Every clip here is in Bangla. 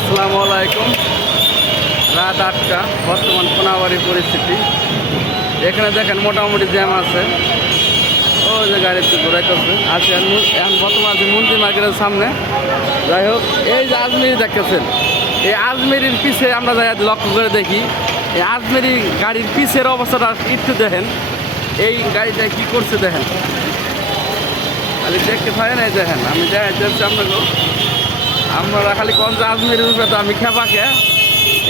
আসসালামু আলাইকুম। রাত 8টা, বর্তমান কোনাবাড়ি পরিস্থিতি। এখানে দেখেন মোটামুটি জ্যাম আছে। ওই যে গাড়িতে ঘুরাইতেছে আছে। এখন বর্তমান আছে মন্ত্রী মার্কেটের সামনে। যাই হোক, এই যে আজমিরি দেখতেছেন, এই আজমিরির পিছে আমরা যাই লক্ষ্য করে দেখি। এই আজমিরি গাড়ির পিছের অবস্থাটা একটু দেখেন। এই গাড়িটা কি করছে দেখেন, খালি দেখতে পাই নাই। দেখেন আমি যাচ্ছি আপনাকে, আপনারা খালি কোন যে আজমিরির উপরে তো আমি খেপাকে।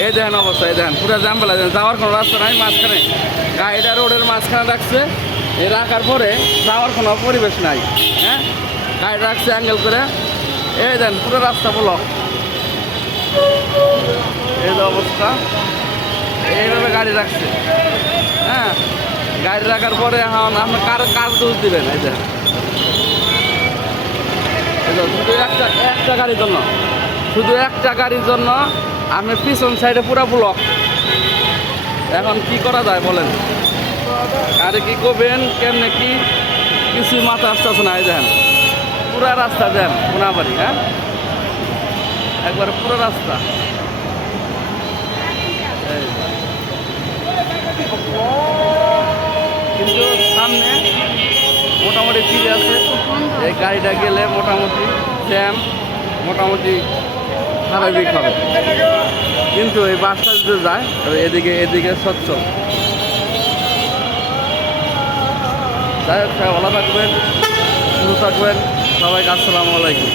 এই দেখেন অবস্থা, এই দেখেন পুরো জ্যাম ফেলা, যাওয়ার কোনো রাস্তা নাই। মাঝখানে গাড়িটা রোডের মাঝখানে রাখছে, এই রাখার পরে যাওয়ার কোনো পরিবেশ নাই। হ্যাঁ, গাড়ি রাখছে অ্যাঙ্গেল করে। এই দেন পুরো রাস্তা ব্লক। এই যে অবস্থা, এইভাবে গাড়ি রাখছে। হ্যাঁ, গাড়ি রাখার পরে এখন আপনার কার দোষ দিবেন? এই দেখেন, শুধু একটা গাড়ির জন্য, শুধু একটা গাড়ির জন্য আপনার পিছন সাইডে পুরো ব্লক। এখন কি করা যায় বলেন? আরে কি করবেন, কেমনে কি কিছু মাথা আসতেছে না। এই দেখেন পুরা রাস্তা দেন কোনাবাড়ি। হ্যাঁ, একবারে পুরো রাস্তা। কিন্তু সামনে মোটামুটি ঠিক আছে। এই গাড়িটা গেলে মোটামুটি জ্যাম মোটামুটি স্বাভাবিক হবে। কিন্তু এই বাসটা যদি যায় এদিকে সচ্ছল। যাই হোক, ভালো থাকবেন, সুস্থ থাকবেন। সবাইকে আসসালামু আলাইকুম।